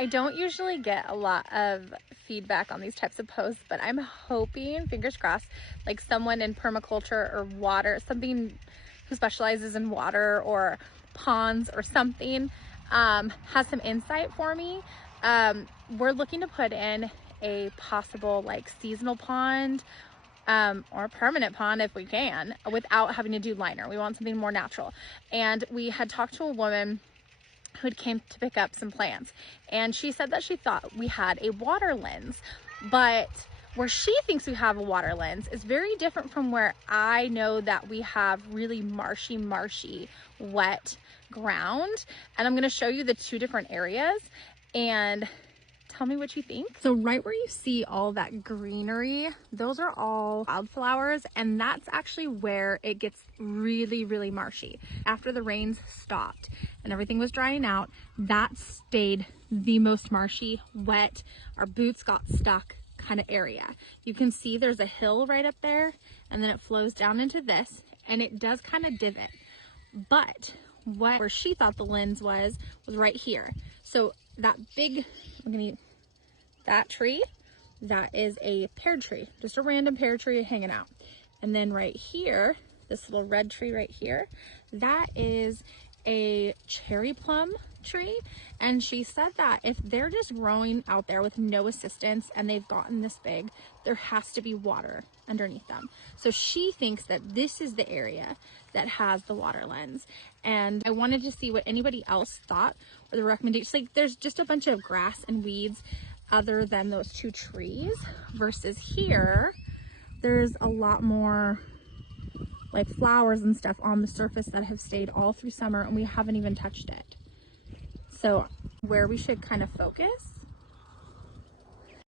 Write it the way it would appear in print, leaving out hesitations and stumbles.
I don't usually get a lot of feedback on these types of posts, but I'm hoping, fingers crossed, like someone in permaculture or water, something who specializes in water or ponds or something, has some insight for me. We're looking to put in a possible like seasonal pond, or a permanent pond if we can, without having to do liner. We want something more natural. And we had talked to a woman who came to pick up some plants, and she said that she thought we had a water lens, but where she thinks we have a water lens is very different from where I know that we have really marshy wet ground. And I'm going to show you the two different areas and tell me what you think. So right where you see all that greenery, those are all wildflowers, and that's actually where it gets really marshy. After the rains stopped and everything was drying out, that stayed the most marshy, wet, our boots got stuck kind of area. You can see there's a hill right up there, and then it flows down into this, and it does kind of divot. But where she thought the lens was right here. So that big, that tree, that is a pear tree, just a random pear tree hanging out. And then right here, this little red tree right here, that is a cherry plum tree. And she said that if they're just growing out there with no assistance and they've gotten this big, there has to be water underneath them. So she thinks that this is the area that has the water lens. And I wanted to see what anybody else thought, or the recommendations. Like, there's just a bunch of grass and weeds other than those two trees, versus here there's a lot more like flowers and stuff on the surface that have stayed all through summer, and we haven't even touched it. So where we should kind of focus